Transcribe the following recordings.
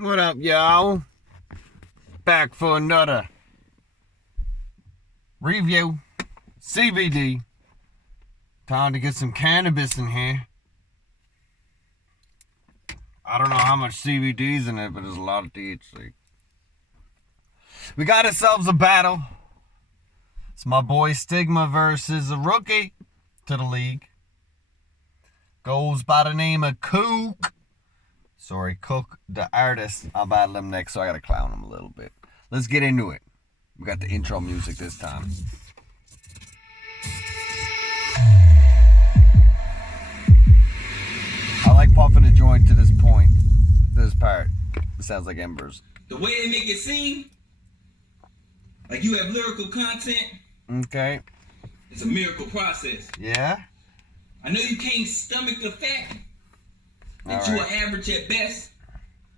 What up, y'all? Back for another review. c.b.d. Time to get some cannabis in here. I don't know how much CBD's in it, but there's a lot of THC. We got ourselves a battle. It's my boy Stigma versus a rookie to the league. Goes by the name of Cooc. Sorry, Cook, the artist. I'll battle him next, so I gotta clown him a little bit. Let's get into it. We got the intro music this time. I like puffing a joint to this point. This part. It sounds like embers. The way they make it seem like you have lyrical content. Okay. It's a miracle process. Yeah? I know you can't stomach the fact that All you right. are average at best.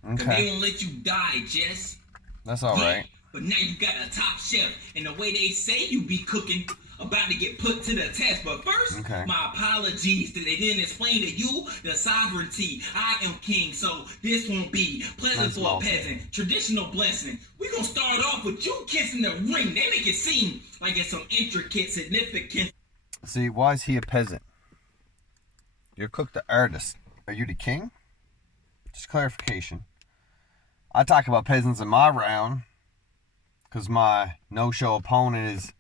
Because they won't let you digest. That's alright. But now you got a top chef. And the way they say you be cooking about to get put to the test. But first, my apologies that they didn't explain to you the sovereignty. I am king, so this won't be pleasant for a peasant. Traditional blessing. We're going to start off with you kissing the ring. They make it seem like it's some intricate significance. See, why is he a peasant? You're Cook the artist. Are you the king? Just clarification. I talk about peasants in my round because my no-show opponent is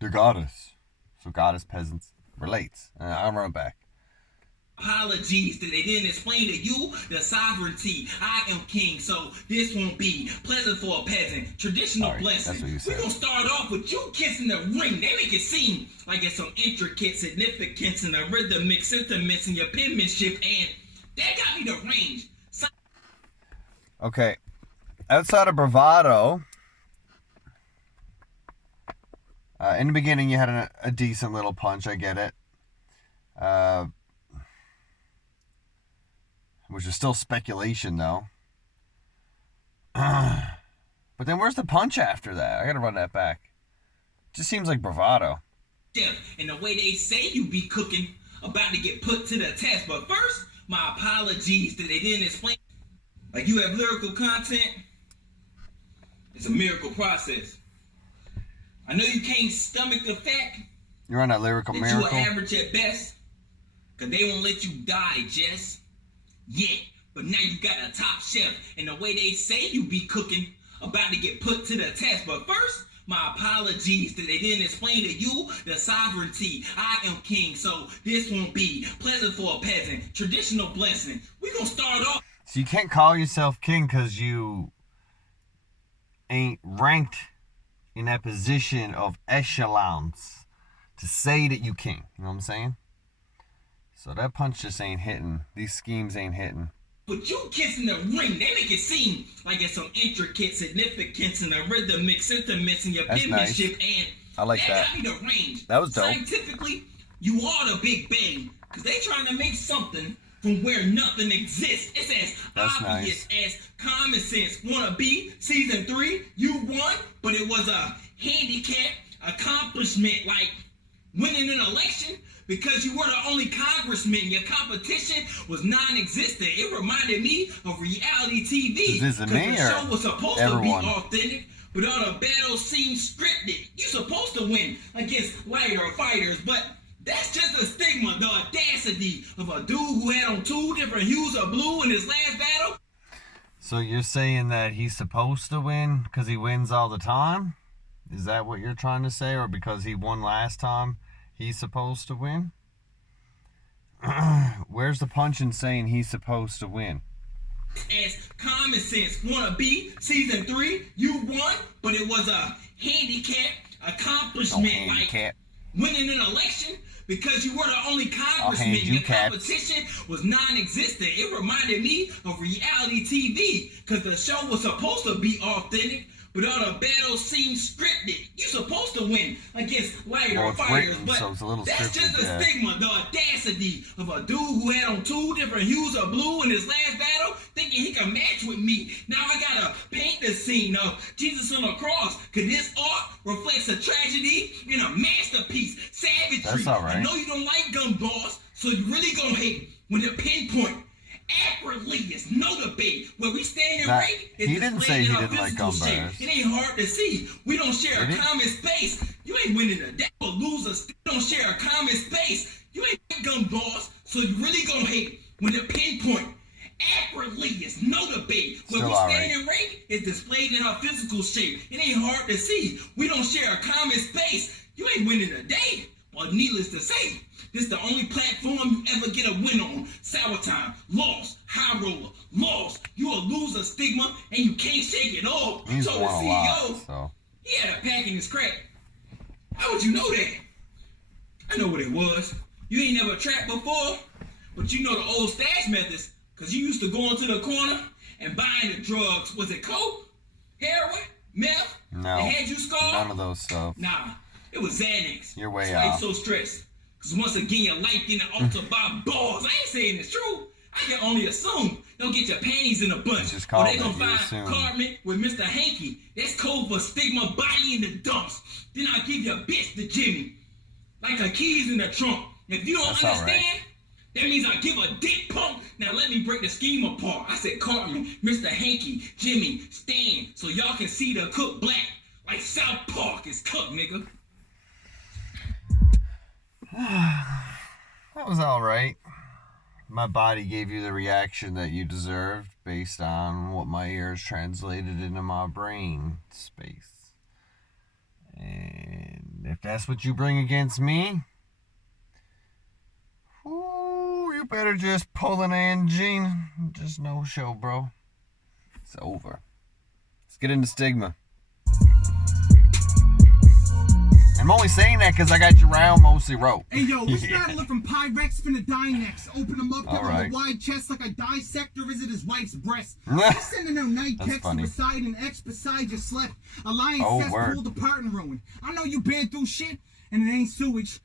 the goddess. So goddess peasants relates. I'll run it back. Apologies that they didn't explain to you the sovereignty. I am king, so this won't be pleasant for a peasant. Traditional blessing. That's what you said. We're going to start off with you kissing the ring. They make it seem like it's some intricate significance and a rhythmic sentiments in your penmanship, and that got me the range. Okay. Outside of bravado, in the beginning you had a decent little punch, I get it. Which is still speculation, though. But then where's the punch after that? I gotta run that back. Just seems like bravado. And the way they say you be cooking about to get put to the test. But first, my apologies that they didn't explain. Like you have lyrical content. It's a miracle process. I know you can't stomach the fact You're on that lyrical that miracle. you are average at best. Because they won't let you digest. Yeah, but now you got a top chef. And the way they say you be cooking about to get put to the test. But first, my apologies that they didn't explain to you the sovereignty. I am king, so this won't be pleasant for a peasant. Traditional blessing. We're going to start off. So you can't call yourself king because you ain't ranked in that position of echelons to say that you king. You know what I'm saying? So that punch just ain't hitting. These schemes ain't hitting. But you kissing the ring, they make it seem like it's some intricate significance and a rhythmic sentiments in your penmanship, and I like that. Got me the range. That was dope. Scientifically, you are the Big Bang, because they trying to make something from where nothing exists. It's as obvious as common sense. Wanna be season 3? You won, but it was a handicap accomplishment, like winning an election. Because you were the only congressman, your competition was non-existent. It reminded me of reality TV. Is this a me the show was supposed everyone? To be authentic, but all the battles seemed scripted. You're supposed to win against lighter fighters, but that's just a stigma, the audacity of a dude who had on 2 different hues of blue in his last battle. So you're saying that he's supposed to win because he wins all the time? Is that what you're trying to say? Or because he won last time, he's supposed to win? Where's the punch in saying he's supposed to win? As common sense. Wanna be season 3? You won, but it was a handicap accomplishment. Like winning an election because you were the only congressman. Your competition was non-existent. It reminded me of reality TV because the show was supposed to be authentic, but all the battles seem scripted. You're supposed to win against lighter fighters, but so it's a little that's scripted, just a stigma, the audacity of a dude who had on 2 different hues of blue in his last battle, thinking he can match with me. Now I gotta paint the scene of Jesus on the cross, cause this art reflects a tragedy and a masterpiece, savagery. That's all right. I know you don't like gun balls, so you really gonna hate when the pinpoint accurately. It's no debate. Where we stand and rate is he didn't say displayed he in our didn't like physical gum shape. bars. It ain't hard to see. We don't share a common space. You ain't winning a day or lose a. Don't share a common space. You ain't gum bars, so you really gonna hate when the pinpoint accurately is no debate. Where we stand and rate is displayed in our physical shape. It ain't hard to see. We don't share a common space. You ain't winning a day. But needless to say, this the only platform you ever get a win on. Sour time, lost. High roller, lost. You a loser, stigma, and you can't shake it off. He's so the won a CEO, lot, so. He had a pack in his crack. How would you know that? I know what it was. You ain't never trapped before, but you know the old stash methods, because you used to go into the corner and buying the drugs. Was it coke, heroin, meth? No, that had you scarred? None of those stuff. Nah, it was Xanax. You're way That's why off. you so stressed. Because once again, your life getting altered by balls. I ain't saying it's true. I can only assume. Don't get your panties in a bunch. Just Or they called gonna it, you find assume. Cartman with Mr. Hanky. That's code for stigma body in the dumps. Then I give your bitch to Jimmy. Like her keys in the trunk. If you don't understand, right. that means I give a dick pump. Now let me break the scheme apart. I said Cartman, Mr. Hanky, Jimmy, Stan, so y'all can see the cook black. Like South Park is cooked, nigga. That was alright. My body gave you the reaction that you deserved based on what my ears translated into my brain space. And if that's what you bring against me, ooh, you better just pull an Angine. Just no show, bro. It's over. Let's get into stigma. I'm only saying that because I got your round mostly rope. Hey yo, this battler from Pyrex finna die next. Open him up, give him a wide chest like a dissector visit his wife's breast. He's sending out night texts to beside an ex beside your slept. A lion cesspool to part and ruin. I know you been through shit and it ain't sewage.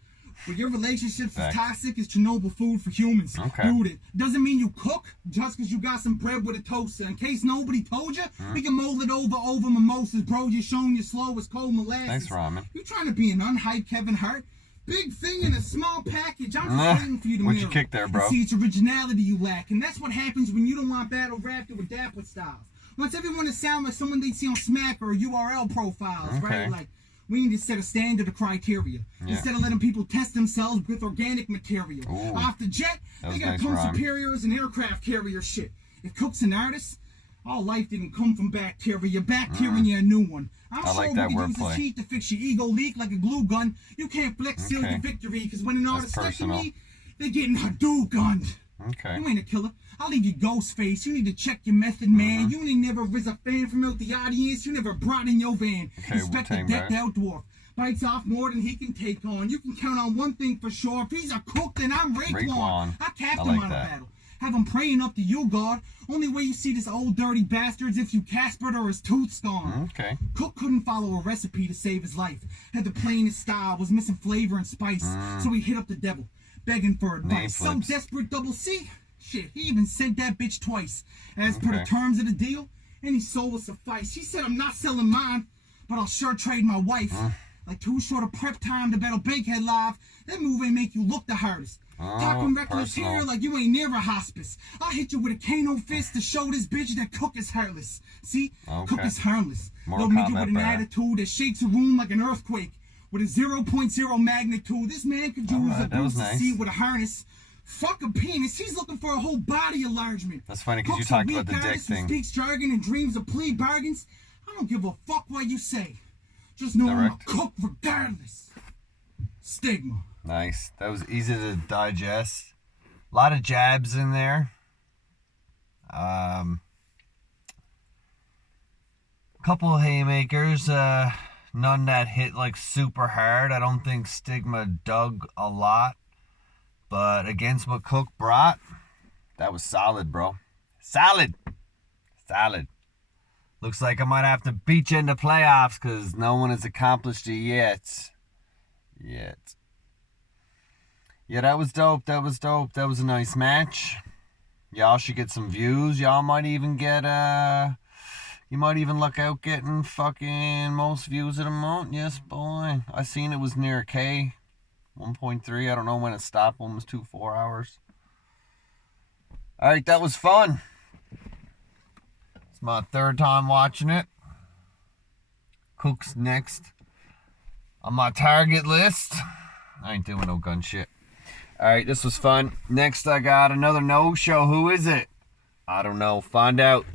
But your relationships is toxic as Chernobyl food for humans. Dude, it doesn't mean you cook just because you got some bread with a toaster. In case nobody told you, we can mold it over mimosas, bro. You're showing you slow as cold molasses. Thanks, Ramen. You trying to be an unhyped Kevin Hart? Big thing in a small package. I'm just waiting for you to What'd you kick there, bro? See, it's originality you lack, and that's what happens when you don't want battle rap to adapt with styles. Wants everyone to sound like someone they see on Smack or URL profiles, right? Like, we need to set a standard of criteria. Instead of letting people test themselves with organic material. Off the jet, they gotta come superiors and aircraft carrier shit. If Cook's an artist, all life didn't come from bacteria. Bacteria, a new one. I'm sure like we that could use wordplay. a cheat to fix your ego leak like a glue gun. You can't flex seal your victory, because when an artist gets to me, they're getting Hadouken. You ain't a killer. I'll leave you ghost face. You need to check your method, man. You ain't never riz a fan from out the audience. You never brought in your van. Inspect the decked out dwarf. Bites off more than he can take on. You can count on one thing for sure. If he's a cook, then I'm Raekwon. I capped him on a battle. Have him praying up to you, God. Only way you see this old dirty bastard's if you Caspered or his tooth's gone. Cook couldn't follow a recipe to save his life. Had the plainest style, was missing flavor and spice. So he hit up the devil, begging for advice. So desperate, double C. Shit, he even sent that bitch twice. As per the terms of the deal, any soul will suffice. He said, I'm not selling mine, but I'll sure trade my wife. Like too short of prep time to battle Bankhead live. That move ain't make you look the hardest. Talking reckless here like you ain't near a hospice. I'll hit you with a Kano fist to show this bitch that Cook is heartless. See? Cook is harmless. Little nigga with an attitude that shakes a room like an earthquake. With a 0.0 magnitude, this man could use a boost to see with a harness. Fuck a penis, he's looking for a whole body enlargement. That's funny because you talked about the dick thing. Speaks jargon and dreams of plea bargains. I don't give a fuck what you say. Just know I'm a cook regardless. Stigma. Nice. That was easy to digest. A lot of jabs in there. Couple of haymakers. None that hit like super hard. I don't think Stigma dug a lot. But against what Cook brought, that was solid, bro. Solid. Looks like I might have to beat you in the playoffs because no one has accomplished it yet. Yeah, that was dope. That was a nice match. Y'all should get some views. Y'all might even get, you might even luck out getting fucking most views of the month. Yes, boy. I seen it was near K. 1.3. I don't know when it stopped. Almost 4 hours. All right, that was fun. It's my third time watching it. Cook's next on my target list. I ain't doing no gun shit. All right, this was fun. Next, I got another no-show. Who is it? I don't know. Find out.